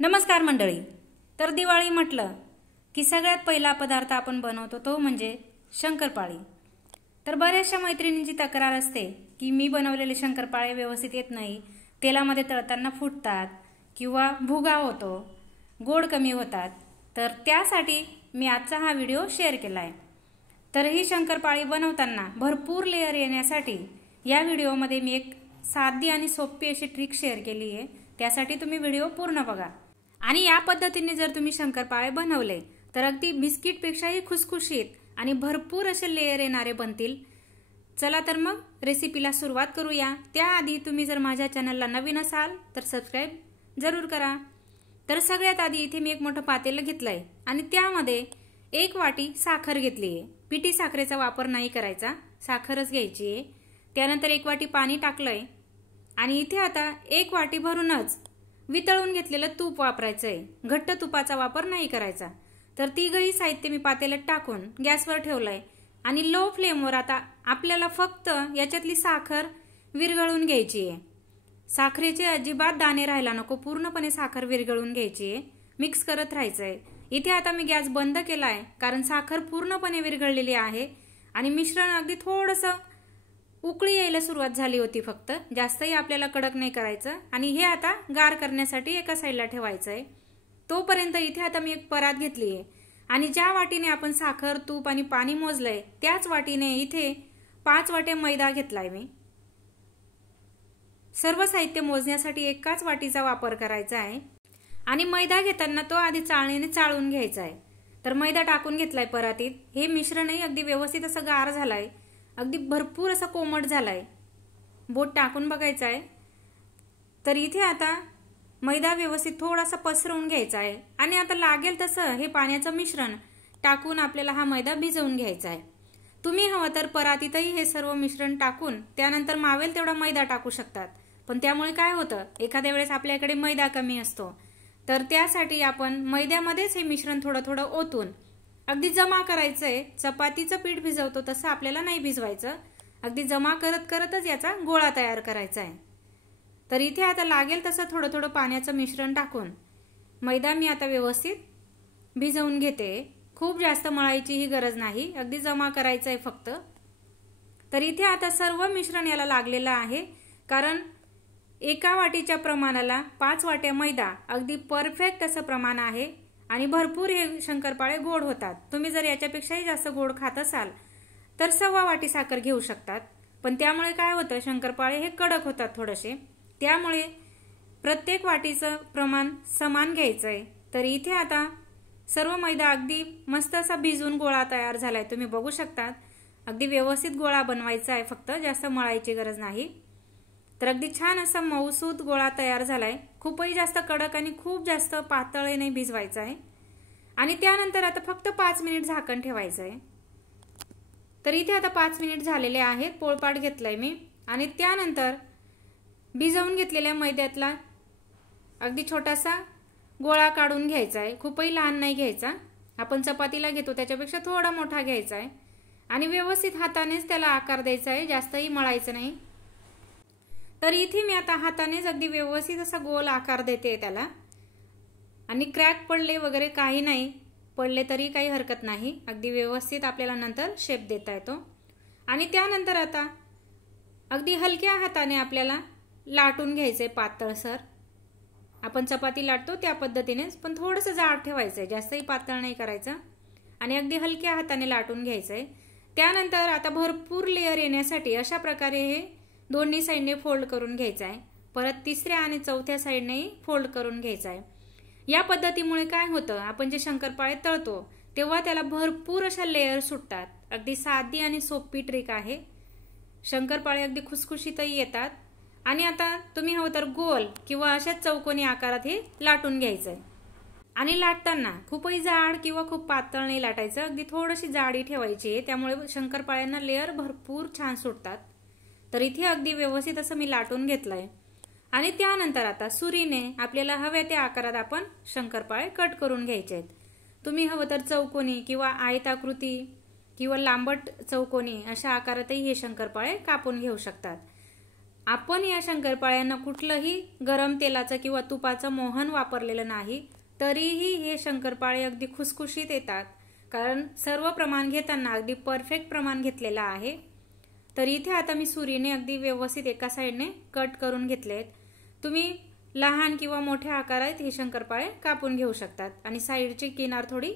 नमस्कार मंडळी. तर दिवाळी म्हटलं की सगळ्यात पहिला पदार्थ आपण बनवतो तो म्हणजे शंकरपाळी. तर बऱ्याचशा मैत्रिणींची तक्रार असते की मी बनवलेले शंकरपाळे व्यवस्थित येत नाही, तेलामध्ये तळताना फुटतात किंवा भुगा होतो, गोड कमी होतात. तर त्यासाठी मी आजचा हा व्हिडिओ शेअर केला आहे. तर ही शंकरपाळी बनवताना भरपूर लेअर येण्यासाठी या व्हिडिओमध्ये मी एक साधी आणि सोपी अशी ट्रिक शेअर केली आहे. त्यासाठी तुम्ही व्हिडिओ पूर्ण बघा. आणि या पद्धतीने जर तुम्ही शंकरपाळे बनवले तर अगदी बिस्किटपेक्षाही खुसखुशीत आणि भरपूर असे लेअर येणारे बनतील. चला तर मग रेसिपीला सुरुवात करूया. त्याआधी तुम्ही जर माझ्या चॅनलला नवीन असाल तर सबस्क्राईब जरूर करा. तर सगळ्यात आधी इथे मी एक मोठं पातेलं घेतलंय आणि त्यामध्ये 1 वाटी साखर घेतली आहे. पिठी साखरेचा वापर नाही करायचा, साखरच घ्यायची आहे. त्यानंतर 1 वाटी पाणी टाकलंय आणि इथे आता 1 वाटी भरूनच वितळून घेतलेलं तूप वापरायचंय. घट्ट तुपाचा वापर नाही करायचा. तर तिघही साहित्य मी पातेल्यात टाकून गॅसवर ठेवलंय आणि लो फ्लेमवर आता आपल्याला फक्त याच्यातली साखर विरघळून घ्यायची आहे. साखरेचे अजिबात दाणे राहायला नको, पूर्णपणे साखर विरघळून घ्यायची आहे. मिक्स करत राहायचंय. इथे आता मी गॅस बंद केलाय कारण साखर पूर्णपणे विरघळलेली आहे आणि मिश्रण अगदी थोडंसं उकळी यायला सुरुवात झाली होती. फक्त जास्तही आपल्याला कडक नाही करायचं. आणि हे आता गार करण्यासाठी एका साईडला ठेवायचंय. तोपर्यंत इथे आता मी एक परात घेतली आहे आणि ज्या वाटीने आपण साखर, तूप आणि पाणी मोजलंय त्याच वाटीने इथे 5 वाट्या मैदा घेतलाय मी. सर्व साहित्य मोजण्यासाठी एकाच वाटीचा वापर करायचा आहे आणि मैदा घेताना तो आधी चाळणीने चाळून घ्यायचा आहे. तर मैदा टाकून घेतलाय परातीत. हे मिश्रणही अगदी व्यवस्थित असं गार झालंय, अगदी भरपूर असं कोमट झालाय. बोट टाकून बघायचं आहे. तर इथे आता मैदा व्यवस्थित थोडासा पसरवून घ्यायचा आहे आणि आता लागेल तसं हे पाण्याचं मिश्रण टाकून आपल्याला हा मैदा भिजवून घ्यायचा आहे. तुम्ही हवं तर परातीतही हे सर्व मिश्रण टाकून त्यानंतर मावेल तेवढा मैदा टाकू शकतात. पण त्यामुळे काय होतं, एखाद्या वेळेस आपल्याकडे मैदा कमी असतो. तर त्यासाठी आपण मैद्यामध्येच हे मिश्रण थोडं थोडं ओतून अगदी जमा करायचंय. चपातीचं पीठ भिजवतो तसं आपल्याला नाही भिजवायचं, अगदी जमा करत करतच याचा गोळा तयार करायचा आहे. तर इथे आता लागेल तसं थोडं थोडं पाण्याचं मिश्रण टाकून मैदा मी आता व्यवस्थित भिजवून घेते. खूप जास्त मळायचीही गरज नाही, अगदी जमा करायचं आहे फक्त. तर इथे आता सर्व मिश्रण याला लागलेलं आहे कारण एका वाटीच्या प्रमाणाला 5 वाट्या मैदा अगदी परफेक्ट असं प्रमाण आहे आणि भरपूर हे शंकरपाळे गोड होतात. तुम्ही जर याच्यापेक्षाही जास्त गोड खात असाल तर 1/2 वाटी साखर घेऊ शकतात. पण त्यामुळे काय होतं, शंकरपाळे हे कडक होतात थोडेसे. त्यामुळे प्रत्येक वाटीचं प्रमाण समान घ्यायचंय. तर इथे आता सर्व मैदा अगदी मस्त असा भिजून गोळा तयार झालाय. तुम्ही बघू शकतात अगदी व्यवस्थित गोळा बनवायचा आहे, फक्त जास्त मळायची गरज नाही. तर अगदी छान असा मऊसूत गोळा तयार झालाय. खूपही जास्त कडक आणि खूप जास्त पातळही नाही भिजवायचा आहे. आणि त्यानंतर आता फक्त 5 मिनिट झाकण ठेवायचं आहे. तर इथे आता 5 मिनिट झालेले आहेत. पोळपाट घेतलाय मी आणि त्यानंतर भिजवून घेतलेल्या मैद्यातला अगदी छोटासा गोळा काढून घ्यायचा आहे. खूपही लहान नाही घ्यायचा, आपण चपातीला घेतो त्याच्यापेक्षा थोडा मोठा घ्यायचा आहे आणि व्यवस्थित हातानेच त्याला आकार द्यायचा आहे, जास्तही मळायचं नाही. तर इथे मी आता हातानेच अगदी व्यवस्थित असा गोल आकार देते त्याला. आणि क्रॅक पडले वगैरे काही नाही, पडले तरी काही हरकत नाही. अगदी व्यवस्थित आपल्याला नंतर शेप देता येतो. आणि त्यानंतर आता अगदी हलक्या हाताने आपल्याला लाटून घ्यायचंय पातळसर. आपण चपाती लाटतो त्या पद्धतीनेच, पण थोडंसं जाड ठेवायचंय, जास्तही पातळ नाही करायचं. आणि अगदी हलक्या हाताने लाटून घ्यायचंय. त्यानंतर आता भरपूर लेअर येण्यासाठी अशा प्रकारे हे दोन्ही साईडने फोल्ड करून घ्यायचं आहे. परत तिसऱ्या आणि चौथ्या साईडनेही फोल्ड करून घ्यायचं आहे. या पद्धतीमुळे काय होतं, आपण जे शंकरपाळे तळतो तेव्हा त्याला भरपूर अशा लेअर सुटतात. अगदी साधी आणि सोपी ट्रिक आहे. शंकरपाळे अगदी खुसखुशीतही येतात. आणि आता तुम्ही हवं तर गोल किंवा अशाच चौकोनी आकारात हे लाटून घ्यायचं आहे. आणि लाटताना खूपही जाड किंवा खूप पातळ नाही लाटायचं, अगदी थोडीशी जाडी ठेवायची आहे. त्यामुळे शंकरपाळ्यांना लेअर भरपूर छान सुटतात. तर इथे अगदी व्यवस्थित असं मी लाटून घेतलंय. आणि त्यानंतर आता सुरीने आपल्याला हव्या त्या आकारात आपण शंकरपाळे कट करून घ्यायचे आहेत. तुम्ही हवं तर चौकोनी किंवा आयताकृती किंवा लांबट चौकोनी अशा आकारातही हे शंकरपाळे कापून घेऊ शकतात. आपण या शंकरपाळ्यांना कुठलंही गरम तेलाचं किंवा तुपाचं मोहन वापरलेलं नाही, तरीही हे शंकरपाळे अगदी खुसखुशीत येतात, कारण सर्व प्रमाण घेताना अगदी परफेक्ट प्रमाण घेतलेलं आहे। तर इथे आता मी सुरीने अगदी व्यवस्थित एका साईडने कट करून घेतलेत। तुम्ही लहान किंवा मोठ्या आकारात हे शंकरपाळे कापून घेऊ शकतात आणि साईडची किनार थोडी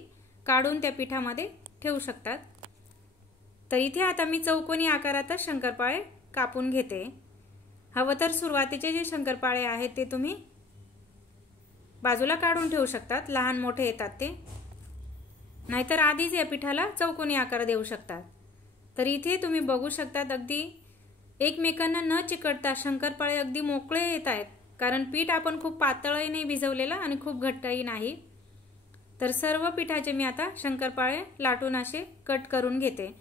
काढून त्या पिठामध्ये ठेवू शकतात। तर इथे आता मी चौकोनी आकारातच शंकरपाळे कापून घेते। हवं तर सुरुवातीचे जे शंकरपाळे आहेत ते तुम्ही बाजूला काढून ठेवू शकतात, लहान मोठे येतात ते, नाहीतर आधीच या पिठाला चौकोनी आकार देऊ शकतात। तर इथे तुम्ही बघू शकतात अगदी एकमेकांना न चिकटता शंकरपाळे अगदी मोकळे येत आहेत, कारण पीठ आपण खूप पातळही नाही भिजवलेलं आणि खूप घट्टही नाही। तर सर्व पिठाचे मी आता शंकरपाळे लाटून असे कट करून घेते।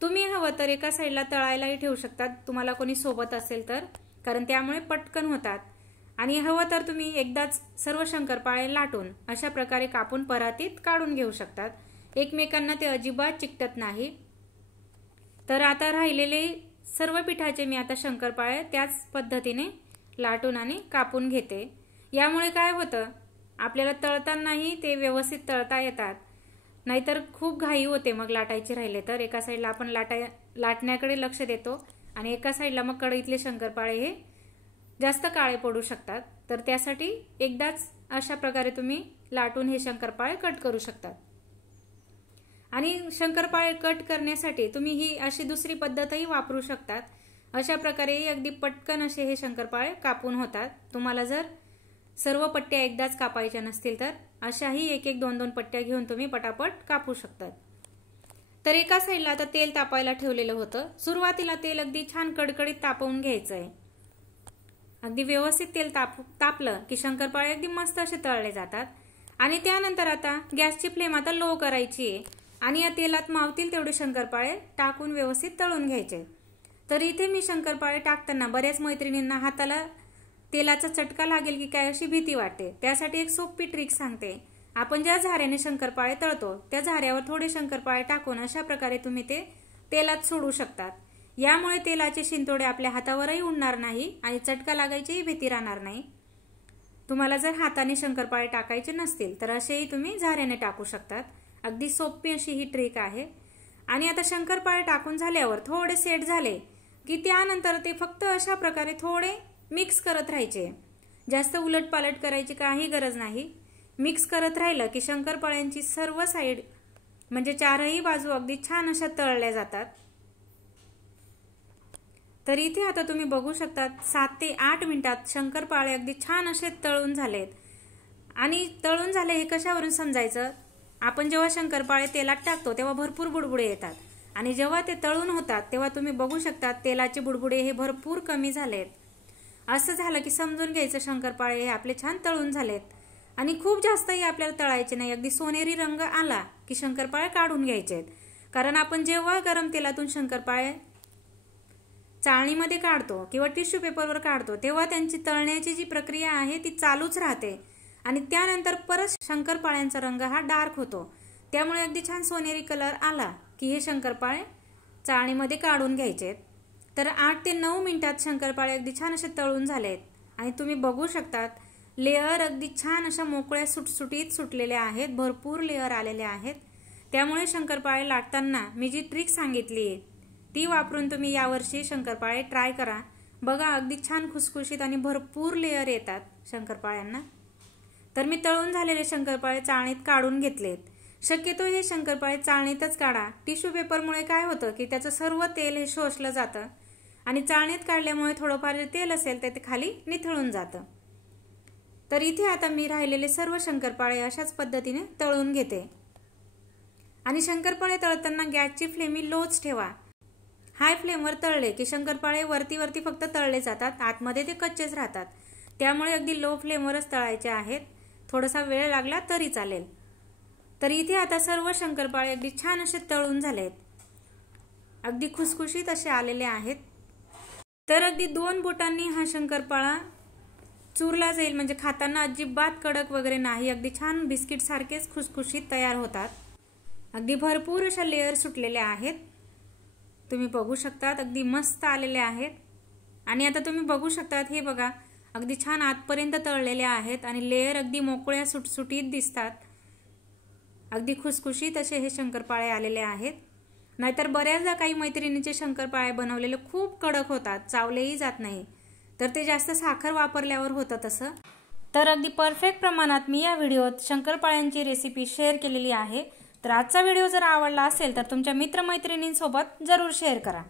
तुम्ही हवं तर एका साईडला तळायलाही ठेवू शकतात, तुम्हाला कोणी सोबत असेल तर, कारण त्यामुळे पटकन होतात। आणि हवं तर तुम्ही एकदाच सर्व शंकरपाळे लाटून अशा प्रकारे कापून परातीत काढून घेऊ शकतात, एकमेकांना ते अजिबात चिकटत नाही। तर आता राहिलेले सर्व पिठाचे मी आता शंकरपाळे त्याच पद्धतीने लाटून आणि कापून घेते। यामुळे काय होतं, आपल्याला तळतानाही ते व्यवस्थित तळता येतात, नाहीतर खूप घाई होते मग लाटायचे राहिले तर। एका साईडला आपण लाटण्याकडे लक्ष देतो आणि एका साईडला मग कढईतले शंकरपाळे हे जास्त काळे पडू शकतात। तर त्यासाठी एकदाच अशा प्रकारे तुम्ही लाटून हे शंकरपाळे कट करू शकतात। आणि शंकरपाळे कट करण्यासाठी तुम्ही ही अशी दुसरी पद्धतही वापरू शकतात। अशा प्रकारे अगदी पटकन असे हे शंकरपाळे कापून होतात। तुम्हाला जर सर्व पट्ट्या एकदाच कापायच्या नसतील तर अशाही एक एक दोन दोन पट्ट्या घेऊन तुम्ही पटापट कापू शकतात। तर एका साईडला आता तेल तापायला ठेवलेलं होतं। सुरुवातीला तेल अगदी छान कडकडीत तापवून घ्यायचंय। अगदी व्यवस्थित तेल तापलं की शंकरपाळे अगदी मस्त असे तळले जातात। आणि त्यानंतर आता गॅसची फ्लेम आता लो करायची आहे आणि या तेलात मावतील तेवढे शंकरपाळे टाकून व्यवस्थित तळून घ्यायचे। तर इथे मी शंकरपाळे टाकताना बऱ्याच मैत्रिणींना हाताला तेलाचा चटका लागेल की काय अशी भीती वाटते। त्यासाठी एक सोपी ट्रिक सांगते। आपण ज्या झाऱ्याने शंकरपाळे तळतो त्या झाऱ्यावर थोडे शंकरपाळे टाकून अशा प्रकारे तुम्ही ते तेलात सोडू शकतात। यामुळे तेलाचे शिंतोडे आपल्या हातावरही उडणार नाही आणि चटका लागायचीही भीती राहणार नाही। तुम्हाला जर हाताने शंकरपाळे टाकायचे नसतील तर असेही तुम्ही झाऱ्याने टाकू शकतात। अगदी सोपी अशी ही ट्रिक आहे। आणि आता शंकरपाळे टाकून झाल्यावर थोडे सेट झाले की त्यानंतर ते फक्त अशा प्रकारे थोडे मिक्स करत राहायचे, जास्त उलटपालट करायची काही गरज नाही। मिक्स करत राहिलं की शंकरपाळ्यांची सर्व साईड म्हणजे चारही बाजू अगदी छान अशा तळल्या जातात। तर इथे आता तुम्ही बघू शकता 7 ते 8 मिनिटात शंकरपाळे अगदी छान असे तळून झालेत। आणि तळून झाले हे कशावरून समजायचं, आपण जेव्हा शंकरपाळे तेलात टाकतो तेव्हा भरपूर बुडबुडे येतात आणि जेव्हा ते तळून होतात तेव्हा तुम्ही बघू शकता तेलाचे बुडबुडे हे भरपूर कमी झालेत। असं झालं की समजून घ्यायचं शंकरपाळे हे आपले छान तळून झालेत। आणि खूप जास्तही आपल्याला तळायचे नाही, अगदी सोनेरी रंग आला की शंकरपाळे काढून घ्यायचे। कारण आपण जेव्हा गरम तेलातून शंकरपाळे चाळणीमध्ये काढतो किंवा टिश्यू पेपरवर काढतो तेव्हा त्यांची तळण्याची जी प्रक्रिया आहे ती चालूच राहते आणि त्यानंतर परत शंकरपाळ्यांचा रंग हा डार्क होतो। त्यामुळे अगदी छान सोनेरी कलर आला की हे शंकरपाळे चाळणीमध्ये काढून घ्यायचे। तर 8 ते 9 मिनिटात शंकरपाळे अगदी छान असे तळून झालेत आणि तुम्ही बघू शकतात लेयर अगदी छान अशा मोकळ्या सुटसुटीत सुटलेल्या आहेत, भरपूर लेयर आलेले आहेत। त्यामुळे शंकरपाळे लाटताना मी जी ट्रिक सांगितली आहे ती वापरून तुम्ही यावर्षी शंकरपाळे ट्राय करा। बघा अगदी छान खुसखुशीत आणि भरपूर लेयर येतात शंकरपाळ्यांना। तर मी तळून झालेले शंकरपाळे चाळणीत काढून घेतलेत। शक्यतो हे शंकरपाळे चाळणीतच काढा। टिश्यू पेपरमुळे काय होतं की त्याचं सर्व तेल हे शोषलं जातं आणि चाळणीत काढल्यामुळे थोडंफार जे तेल असेल ते खाली निथळून जातं। तर इथे आता मी राहिलेले सर्व शंकरपाळे अशाच पद्धतीने तळून घेते। आणि शंकरपाळे तळताना गॅसची फ्लेम लोच ठेवा। हाय फ्लेमवर तळले की शंकरपाळे वरती वरती फक्त तळले जातात, आतमध्ये ते कच्चेच राहतात। त्यामुळे अगदी लो फ्लेमवरच तळायचे आहेत, थोडासा वेळ लागला तरी चालेल। तर इथे आता सर्व शंकरपाळे अगदी छान असे तळून झालेत, अगदी खुसखुशीत असे आलेले आहेत। तर अगदी 2 बोटांनी हा शंकरपाळा चुरला जाईल, म्हणजे खाताना अजिबात कडक वगैरे नाही, अगदी छान बिस्किट सारखेच खुसखुशीत तयार होतात। अगदी भरपूर अशा लेयर सुटलेल्या आहेत, तुम्ही बघू शकता अगदी मस्त आलेले आहेत आणि आता तुम्ही बघू शकतात, हे बघा अगदी छान आतपर्यंत तळलेले आहेत आणि लेयर अगदी मोकळ्या सुटसुटीत दिसतात. अगदी खुसखुशीत असे हे शंकरपाळे आलेले आहेत. नाहीतर बऱ्याचदा काही मैत्रिणींचे शंकरपाळे बनवलेले खूप कडक होतात, चावलेही जात नाही. तर ते जास्त साखर वापरल्यावर होतं तसं. तर अगदी परफेक्ट प्रमाणात मी या व्हिडिओत शंकरपाळ्यांची रेसिपी शेअर केलेली आहे. तर आजचा व्हिडिओ जर आवडला असेल तर तुमच्या मित्रमैत्रिणींसोबत जरूर शेअर करा.